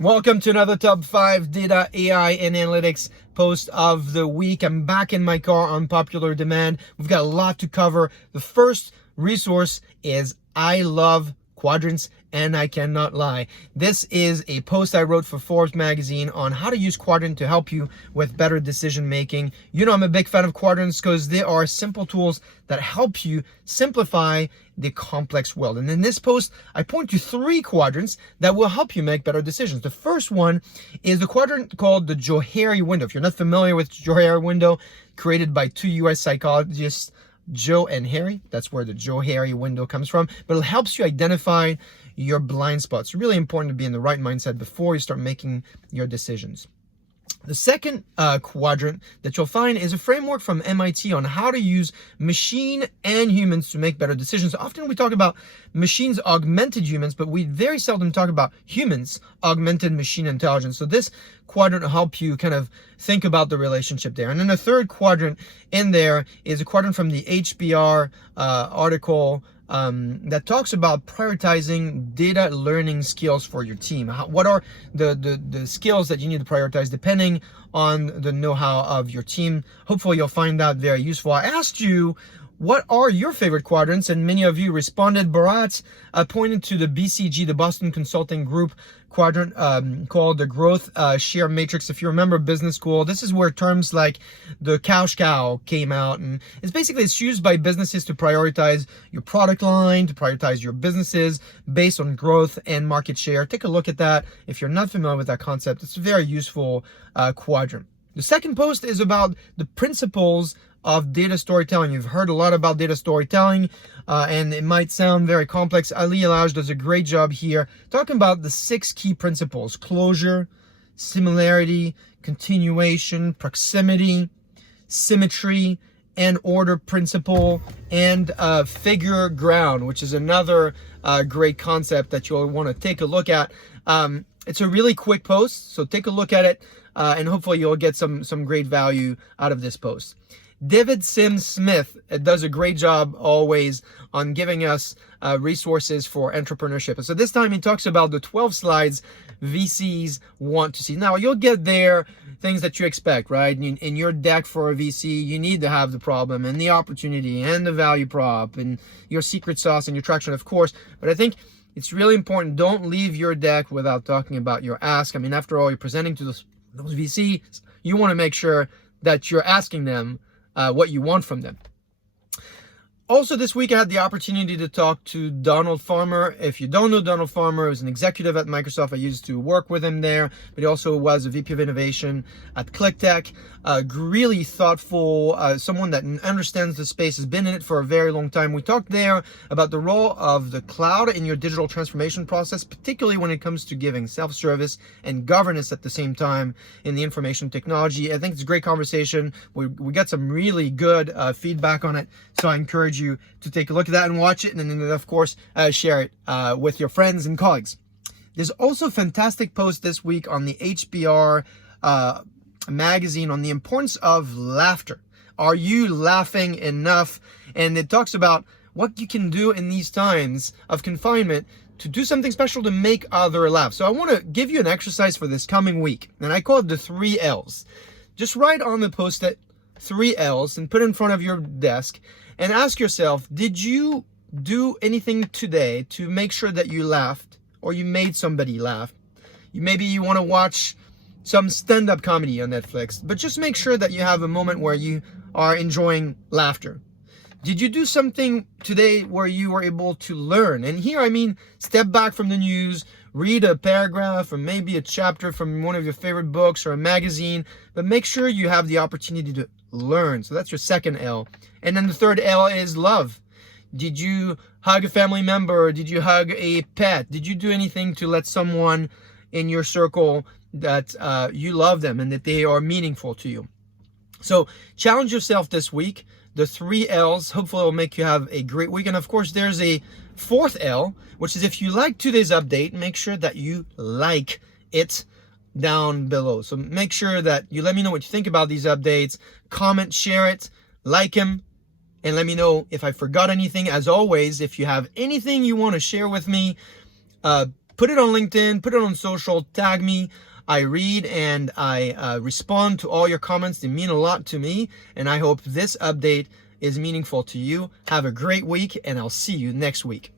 Welcome to another top 5 data, AI, and analytics post of the week. I'm back in my car on popular demand. We've got a lot to cover. The first resource is I love quadrants, and I cannot lie. This is a post I wrote for Forbes magazine on how to use quadrant to help you with better decision making. You know, I'm a big fan of quadrants because they are simple tools that help you simplify the complex world. And in this post, I point to 3 quadrants that will help you make better decisions. The first one is the quadrant called the Johari window. If you're not familiar with Johari window, created by 2 US psychologists, Joe and Harry, that's where the Johari window comes from, but it helps you identify your blind spots. It's really important to be in the right mindset before you start making your decisions. The second quadrant that you'll find is a framework from MIT on how to use machine and humans to make better decisions. Often we talk about machines augmented humans, but we very seldom talk about humans augmented machine intelligence. So this quadrant will help you kind of think about the relationship there. And then the third quadrant in there is a quadrant from the HBR article that talks about prioritizing data learning skills for your team. What are the skills that you need to prioritize depending on the know-how of your team? Hopefully you'll find that very useful. I asked you, what are your favorite quadrants? And many of you responded. Bharat pointed to the BCG, the Boston Consulting Group quadrant called the Growth Share Matrix. If you remember business school, this is where terms like the cash cow came out. And it's used by businesses to prioritize your product line, to prioritize your businesses based on growth and market share. Take a look at that. If you're not familiar with that concept, it's a very useful quadrant. The second post is about the principles of data storytelling. You've heard a lot about data storytelling, and it might sound very complex. Ali Elaj does a great job here talking about the 6 key principles: closure, similarity, continuation, proximity, symmetry, and order principle, and figure ground, which is another great concept that you'll want to take a look at. It's a really quick post, so take a look at it, and hopefully you'll get some great value out of this post. David Sims Smith does a great job always on giving us resources for entrepreneurship. And so this time he talks about the 12 slides VCs want to see. Now you'll get there things that you expect, right? In your deck for a VC, you need to have the problem and the opportunity and the value prop and your secret sauce and your traction, of course. But I think it's really important. Don't leave your deck without talking about your ask. I mean, after all, you're presenting to those VCs. You want to make sure that you're asking them what you want from them. Also this week I had the opportunity to talk to Donald Farmer. If you don't know Donald Farmer, he was an executive at Microsoft. I used to work with him there, but he also was a VP of Innovation at ClickTech. Really thoughtful, someone that understands the space, has been in it for a very long time. We talked there about the role of the cloud in your digital transformation process, particularly when it comes to giving self-service and governance at the same time in the information technology. I think it's a great conversation. We got some really good feedback on it, so I encourage you to take a look at that and watch it, and then of course share it with your friends and colleagues. There's also a fantastic post this week on the HBR magazine on the importance of laughter. Are you laughing enough? And it talks about what you can do in these times of confinement to do something special to make others laugh. So I want to give you an exercise for this coming week, and I call it the 3 L's. Just write on the post-it 3 L's and put it in front of your desk and ask yourself, did you do anything today to make sure that you laughed or you made somebody laugh? Maybe you want to watch some stand-up comedy on Netflix, but just make sure that you have a moment where you are enjoying laughter. Did you do something today where you were able to learn? And here I mean step back from the news, read a paragraph or maybe a chapter from one of your favorite books or a magazine, but make sure you have the opportunity to learn. So that's your second L. And then the third L is love. Did you hug a family member? Did you hug a pet? Did you do anything to let someone in your circle that you love them and that they are meaningful to you? So challenge yourself this week. The 3 L's hopefully will make you have a great week. And of course, there's a 4th L, which is if you like today's update, make sure that you like it down below. So make sure that you let me know what you think about these updates. Comment, share it, like them, and let me know if I forgot anything. As always, if you have anything you want to share with me, Put it on LinkedIn, put it on social, tag me. I read and I respond to all your comments. They mean a lot to me, and I hope this update is meaningful to you. Have a great week, and I'll see you next week.